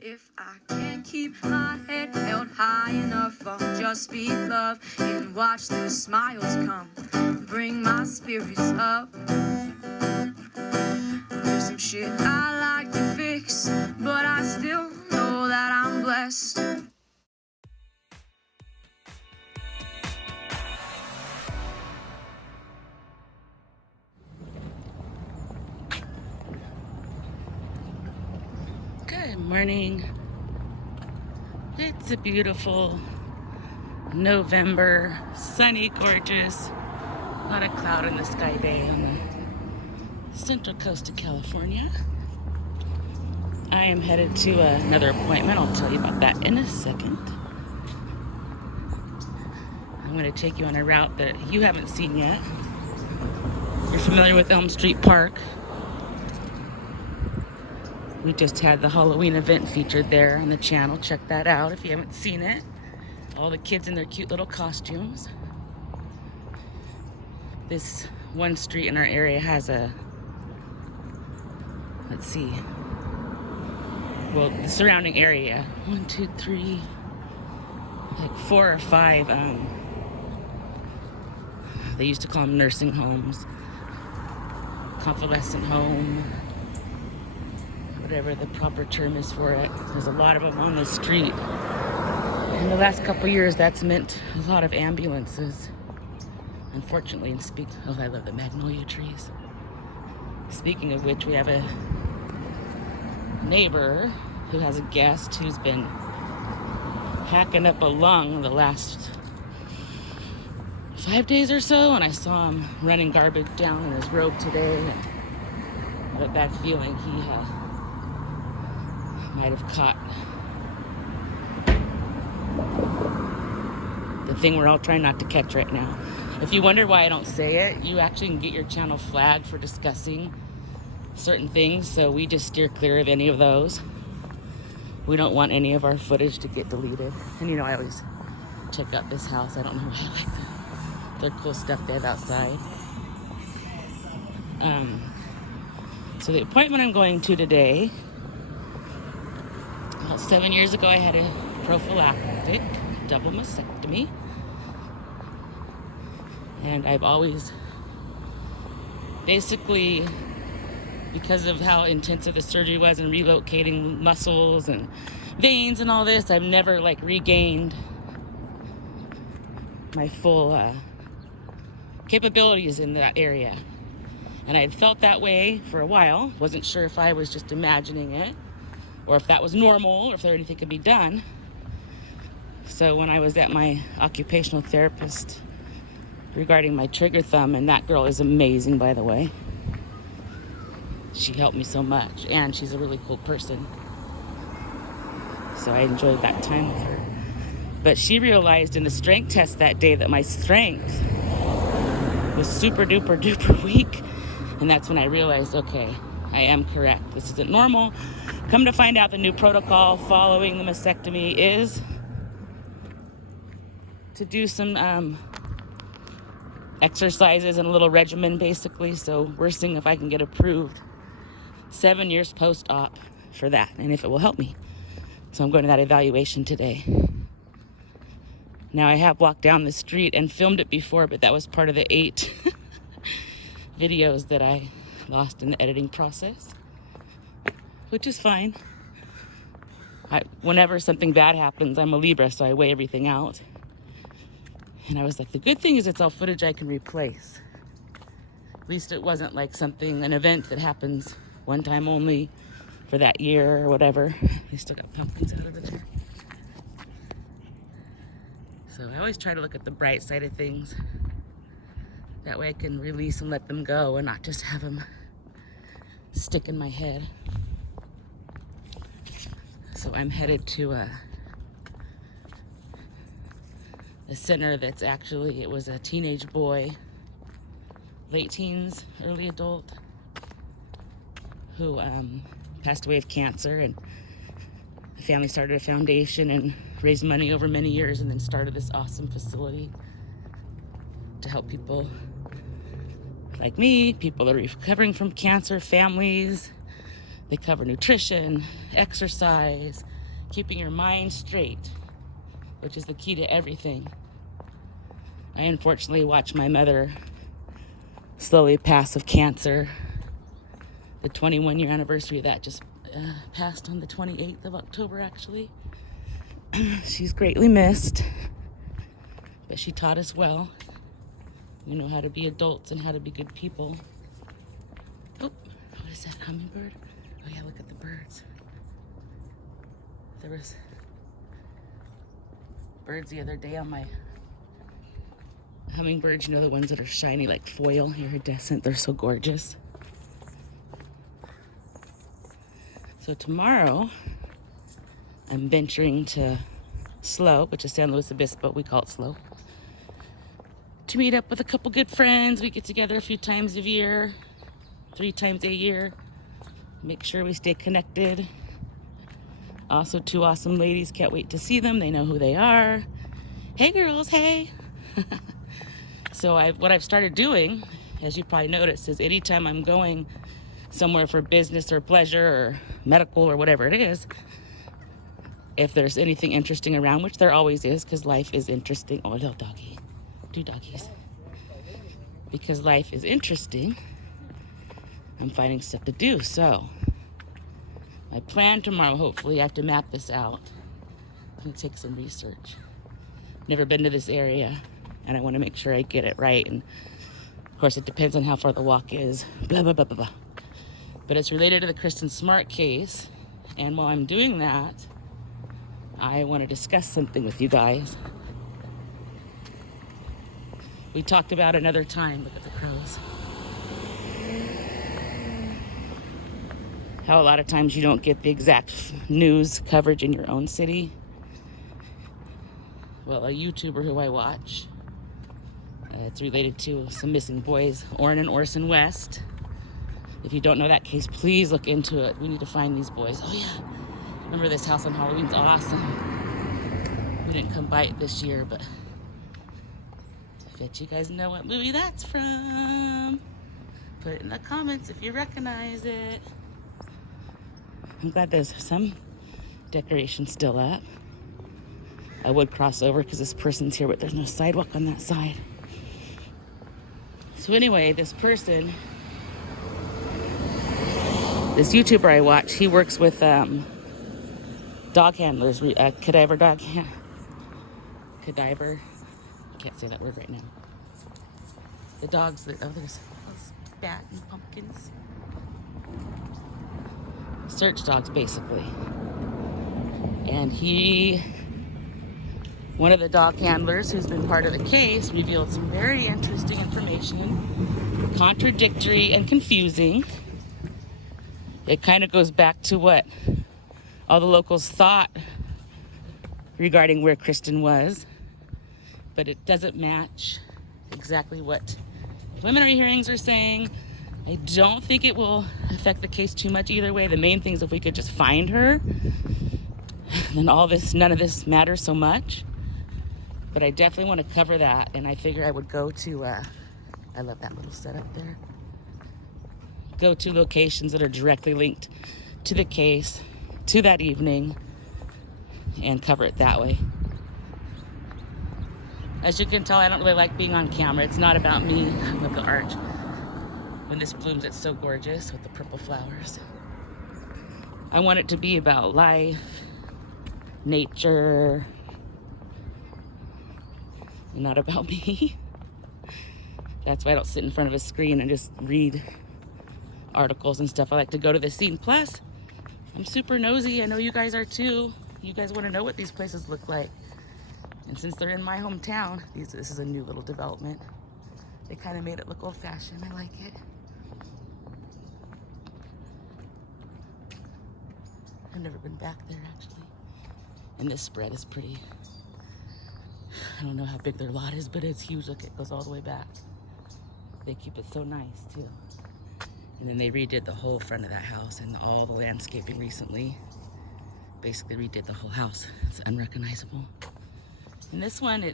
If I can't keep my head held high enough, I'll just speak love and watch the smiles come, bring my spirits up. There's some shit I like to fix, but I still know that I'm blessed. Good morning. It's a beautiful November, sunny, gorgeous, not a cloud in the sky day on the central coast of California. I am headed to another appointment. I'll tell you about that in a second. I'm going to take you on a route that you haven't seen yet. You're familiar with Elm Street Park. We just had the Halloween event featured there on the channel. Check that out if you haven't seen it. All the kids in their cute little costumes. This one street in our area has a, let's see, well, the surrounding area, 1, 2, 3, like 4 or 5, they used to call them nursing homes, convalescent home, whatever the proper term is for it. There's a lot of them on the street. In the last couple years, that's meant a lot of ambulances. Unfortunately, I love the magnolia trees. Speaking of which, we have a neighbor who has a guest who's been hacking up a lung the last 5 days or so, and I saw him running garbage down in his robe today. And I have a bad feeling he might have caught the thing we're all trying not to catch right now. If you wonder why I don't say it, you actually can get your channel flagged for discussing certain things, so we just steer clear of any of those. We don't want any of our footage to get deleted. And I always check out this house. I don't know why I like the cool stuff they have outside. So the appointment I'm going to today, about 7 years ago, I had a prophylactic double mastectomy. And I've always, basically, because of how intensive the surgery was and relocating muscles and veins and all this, I've never regained my full capabilities in that area. And I had felt that way for a while. Wasn't sure if I was just imagining it or if that was normal or if there anything could be done. So when I was at my occupational therapist regarding my trigger thumb, and that girl is amazing, by the way. She helped me so much, and she's a really cool person. So I enjoyed that time with her. But she realized in the strength test that day that my strength was super duper duper weak. And that's when I realized, okay, I am correct. This isn't normal. Come to find out, the new protocol following the mastectomy is to do some exercises and a little regimen, basically. So we're seeing if I can get approved 7 years post-op for that, and if it will help me. So I'm going to that evaluation today. Now, I have walked down the street and filmed it before, but that was part of the 8 videos that I lost in the editing process, which is fine. Whenever something bad happens, I'm a Libra, so I weigh everything out. And I was like, the good thing is it's all footage I can replace. At least it wasn't like an event that happens one time only for that year or whatever. We still got pumpkins out of the there. So I always try to look at the bright side of things. That way I can release and let them go and not just have them stick in my head. So I'm headed to a center that's actually, it was a teenage boy, late teens, early adult, who passed away of cancer, and the family started a foundation and raised money over many years and then started this awesome facility to help people like me, people that are recovering from cancer, families, They cover nutrition, exercise, keeping your mind straight, which is the key to everything. I unfortunately watched my mother slowly pass of cancer. The 21-year anniversary of that just passed on the 28th of October, actually. She's greatly missed, but she taught us well. We know how to be adults and how to be good people. Oh, what is that, hummingbird? Oh yeah, look at the birds. There was birds the other day on my hummingbirds, you know, the ones that are shiny like foil, iridescent. They're so gorgeous. So tomorrow, I'm venturing to SLO, which is San Luis Obispo. We call it SLO, to meet up with a couple good friends. We get together a few times a year, 3 times a year. Make sure we stay connected. Also, 2 awesome ladies. Can't wait to see them. They know who they are. Hey girls, hey. So what I've started doing, as you probably noticed, is anytime I'm going somewhere for business or pleasure or medical or whatever it is, if there's anything interesting around, which there always is, because life is interesting. Oh, little doggy. 2 doggies. Because life is interesting, I'm finding stuff to do. So my plan tomorrow, hopefully, I have to map this out and take some research. Never been to this area, and I want to make sure I get it right. And of course, it depends on how far the walk is. Blah, blah, blah, blah, blah. But it's related to the Kristen Smart case. And while I'm doing that, I want to discuss something with you guys. We talked about another time. Look at the crows. How a lot of times you don't get the exact news coverage in your own city. Well, a YouTuber who I watch, it's related to some missing boys, Orrin and Orson West. If you don't know that case, please look into it. We need to find these boys. Oh yeah, remember this house on Halloween's awesome. We didn't come by it this year, but I bet you guys know what movie that's from. Put it in the comments if you recognize it. I'm glad there's some decoration still up. I would cross over because this person's here, but there's no sidewalk on that side. So anyway, this person, this YouTuber I watch, he works with dog handlers, cadaver dog, cadaver, I can't say that word right now. The dogs that, oh, there's bat and pumpkins. Search dogs, basically. And one of the dog handlers who's been part of the case revealed some very interesting information, contradictory and confusing. It kind of goes back to what all the locals thought regarding where Kristen was, but it doesn't match exactly what preliminary hearings are saying. I don't think it will affect the case too much either way. The main thing is if we could just find her, then none of this matters so much. But I definitely want to cover that, and I figure I would go to, I love that little setup there. Go to locations that are directly linked to the case, to that evening, and cover it that way. As you can tell, I don't really like being on camera. It's not about me. I love the art. When this blooms, it's so gorgeous with the purple flowers. I want it to be about life, nature, and not about me. That's why I don't sit in front of a screen and just read articles and stuff. I like to go to the scene. Plus, I'm super nosy. I know you guys are too. You guys want to know what these places look like. And since they're in my hometown, this is a new little development. They kind of made it look old-fashioned. I like it. I've never been back there, actually. And this spread is pretty, I don't know how big their lot is, but it's huge. Look, it goes all the way back. They keep it so nice, too. And then they redid the whole front of that house and all the landscaping recently. Basically redid the whole house. It's unrecognizable. And this one,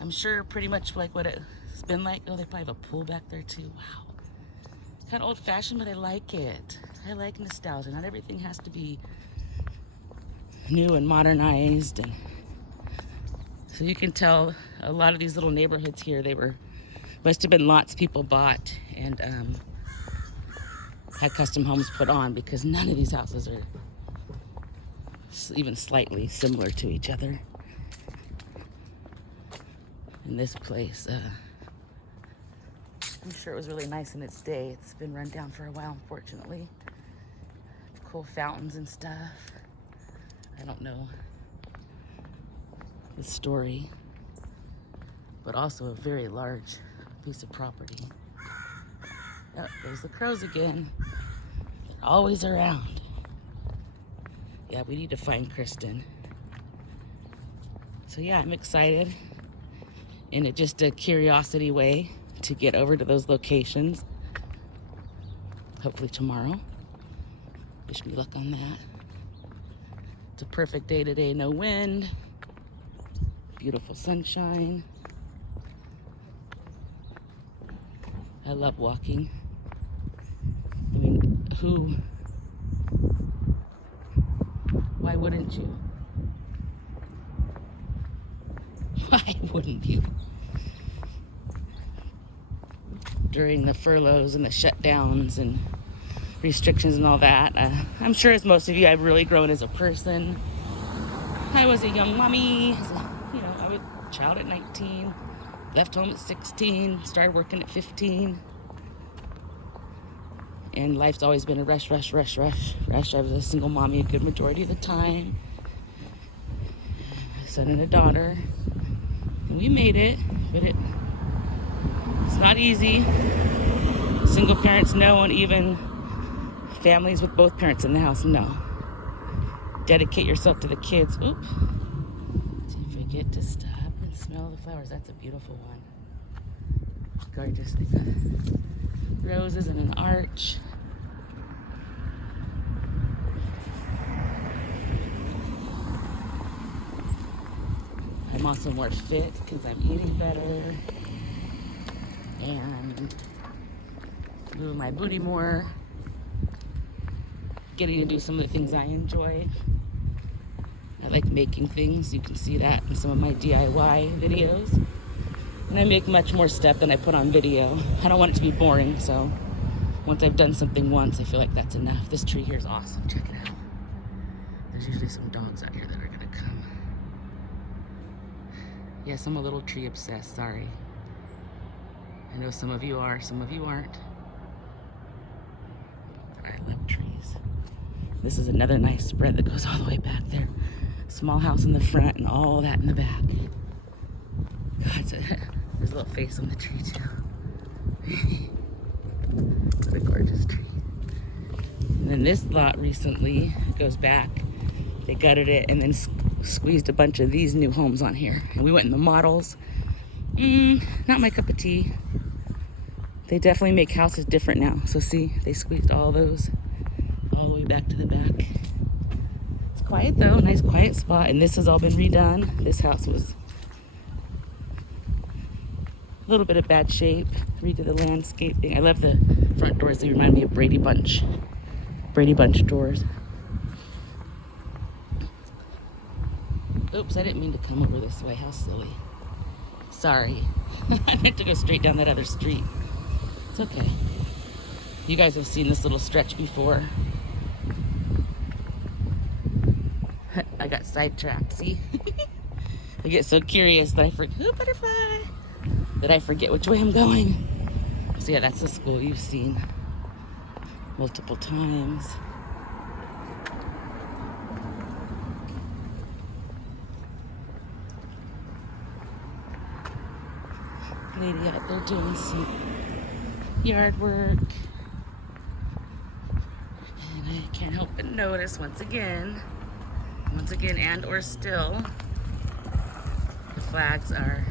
I'm sure pretty much like what it's been like. Oh, they probably have a pool back there, too. Wow. kind of old-fashioned, but I like it. I like nostalgia. Not everything has to be new and modernized. And so you can tell a lot of these little neighborhoods here, must have been lots people bought and had custom homes put on, because none of these houses are even slightly similar to each other. And this place, I'm sure it was really nice in its day. It's been run down for a while, unfortunately. Cool fountains and stuff. I don't know the story, but also a very large piece of property. Oh, there's the crows again. They're always around. Yeah, we need to find Kristen. So yeah, I'm excited in just a curiosity way to get over to those locations. Hopefully tomorrow. Wish me luck on that. It's a perfect day today, no wind. Beautiful sunshine. I love walking. I mean, why wouldn't you? Why wouldn't you? During the furloughs and the shutdowns and restrictions and all that, I'm sure as most of you, I've really grown as a person. I was a young mommy, I was a child at 19, left home at 16, started working at 15. And life's always been a rush. I was a single mommy a good majority of the time. A son and a daughter. And we made it, but it's not easy. Single parents know, and even families with both parents in the house know. Dedicate yourself to the kids. Oop. Don't forget to stop and smell the flowers. That's a beautiful one. Gorgeous. They got roses and an arch. I'm also more fit because I'm eating better and moving my booty more, getting to do some of the things I enjoy. I like making things. You can see that in some of my DIY videos. And I make much more stuff than I put on video. I don't want it to be boring, so once I've done something once, I feel like that's enough. This tree here is awesome. Check it out. There's usually some dogs out here that are gonna come. Yes, I'm a little tree obsessed, sorry. I know some of you are, some of you aren't. I love trees. This is another nice spread that goes all the way back there. Small house in the front and all that in the back. God, there's a little face on the tree too. What a gorgeous tree. And then this lot recently goes back. They gutted it and then squeezed a bunch of these new homes on here. And we went in the models. Not my cup of tea. They definitely make houses different now. So see, they squeezed all those all the way back to the back. It's quiet though, nice quiet spot. And this has all been redone. This house was a little bit of bad shape. Redid the landscaping. I love the front doors. They remind me of Brady Bunch doors. Oops, I didn't mean to come over this way. How silly. Sorry. I meant to go straight down that other street. It's okay. You guys have seen this little stretch before. I got sidetracked, see? I get so curious that I forget, ooh, butterfly, that I forget which way I'm going. So yeah, that's the school you've seen multiple times. Lady out there doing some yard work. And I can't help but notice once again and or still, the flags are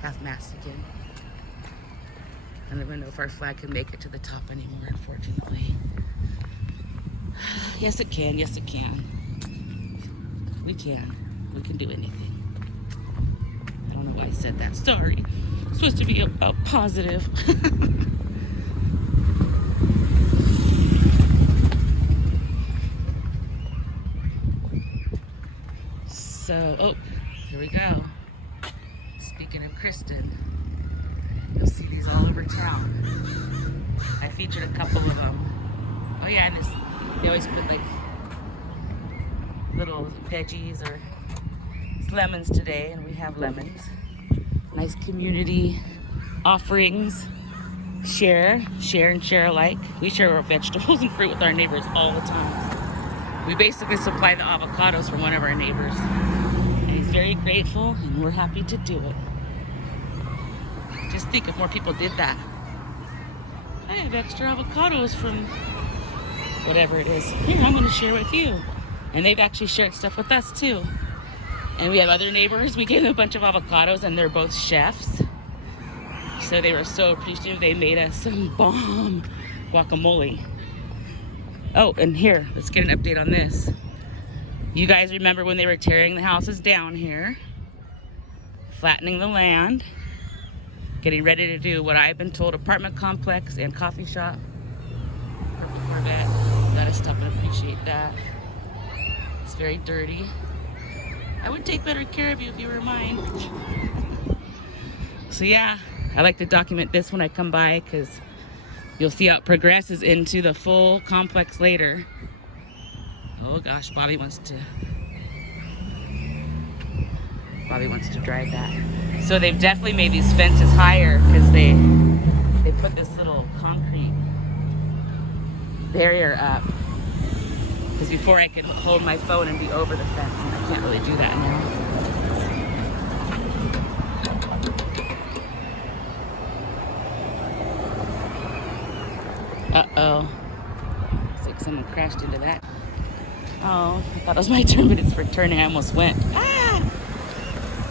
half-mast again. I don't even know if our flag can make it to the top anymore, unfortunately. Yes, it can. Yes, it can. We can. We can do anything. I don't know why I said that. Sorry. It's supposed to be about positive. So, oh, here we go. Speaking of Kristen, you'll see these all over town. I featured a couple of them. Oh yeah, and this, they always put like little veggies or lemons today, and we have lemons. Nice community offerings. Share and share alike. We share our vegetables and fruit with our neighbors all the time. We basically supply the avocados from one of our neighbors, and he's very grateful, and we're happy to do it. Just think if more people did that. I have extra avocados from whatever it is. Here, I'm going to share with you. And they've actually shared stuff with us too. And we have other neighbors. We gave them a bunch of avocados, and they're both chefs. So they were so appreciative. They made us some bomb guacamole. Oh, and here, let's get an update on this. You guys remember when they were tearing the houses down here, flattening the land, getting ready to do what I've been told, apartment complex and coffee shop. Corvette, let us stop and appreciate that. It's very dirty. I would take better care of you if you were mine. So yeah, I like to document this when I come by, because you'll see how it progresses into the full complex later. Oh gosh, Bobby wants to drive that. So they've definitely made these fences higher, because they put this little concrete barrier up. Because before I could hold my phone and be over the fence, and I can't really do that now. Uh-oh. Looks like someone crashed into that. Oh, I thought it was my turn, but it's for turning. I almost went. Ah!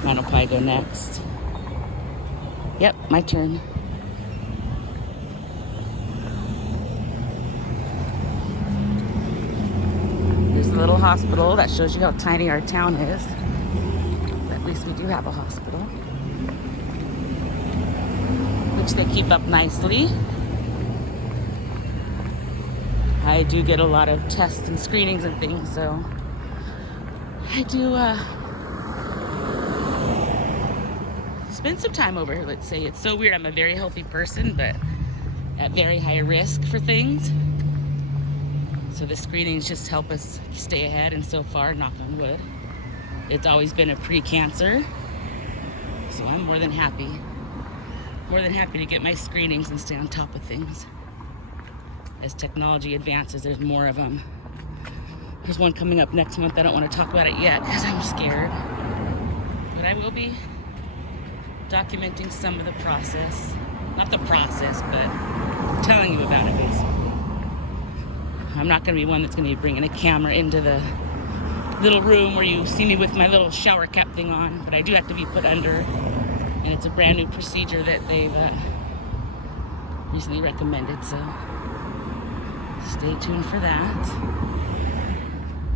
Mine will probably go next. Yep, my turn. There's a little hospital. That shows you how tiny our town is. But at least we do have a hospital, which they keep up nicely. I do get a lot of tests and screenings and things, so I do spend some time over here, let's say. It's so weird. I'm a very healthy person, but at very high risk for things. So the screenings just help us stay ahead, and so far, knock on wood, it's always been a pre-cancer. So I'm more than happy to get my screenings and stay on top of things. As technology advances, there's more of them. There's one coming up next month. I don't want to talk about it yet because I'm scared. But I will be documenting some of the process. Not the process, but telling you about it, basically. I'm not going to be one that's going to be bringing a camera into the little room where you see me with my little shower cap thing on. But I do have to be put under. And it's a brand new procedure that they've recently recommended. So stay tuned for that.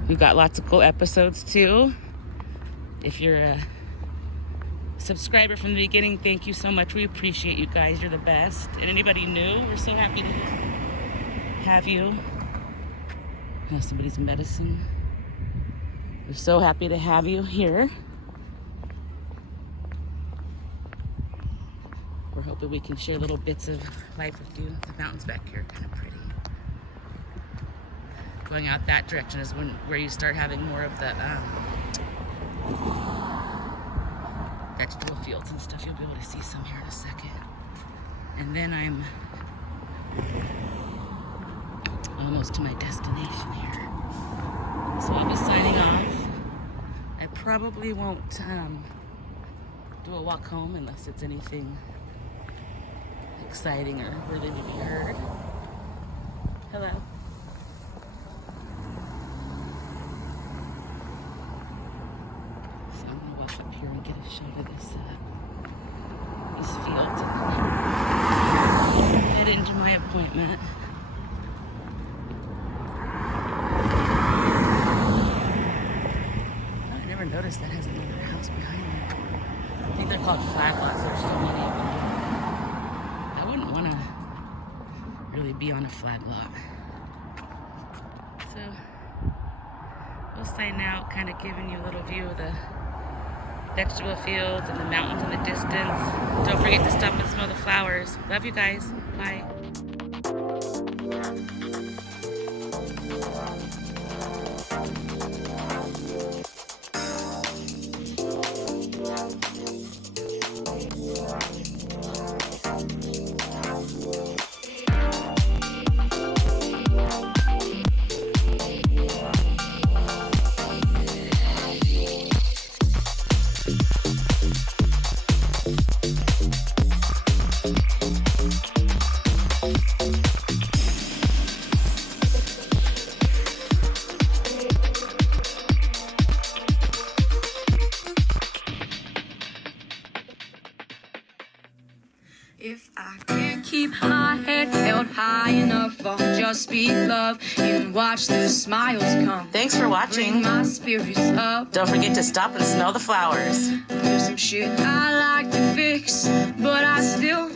We've got lots of cool episodes too. If you're a subscriber from the beginning, thank you so much. We appreciate you guys. You're the best. And anybody new, we're so happy to have you. Oh, somebody's medicine. We're so happy to have you here. We're hoping we can share little bits of life with you. The mountains back here are kind of pretty. Going out that direction is where you start having more of the vegetable fields and stuff. You'll be able to see some here in a second. And then I'm almost to my destination here. So I'll be signing off. I probably won't do a walk home unless it's anything exciting or worthy to be heard. Hello. So I'm gonna walk up here and get a shot of these fields and then head into my appointment. Oh, I never noticed that has another house behind me. I think they're called flag lots. There's so many of them. I wouldn't want to really be on a flag lot. So we'll sign out, kind of giving you a little view of the vegetable fields and the mountains in the distance. Don't forget to stop and smell the flowers. Love you guys. Bye. If I can't keep my head held high enough, I'll just speak love and watch the smiles come. Thanks for Bring watching. my spirits up. Don't forget to stop and smell the flowers. There's some shit I like to fix, but I still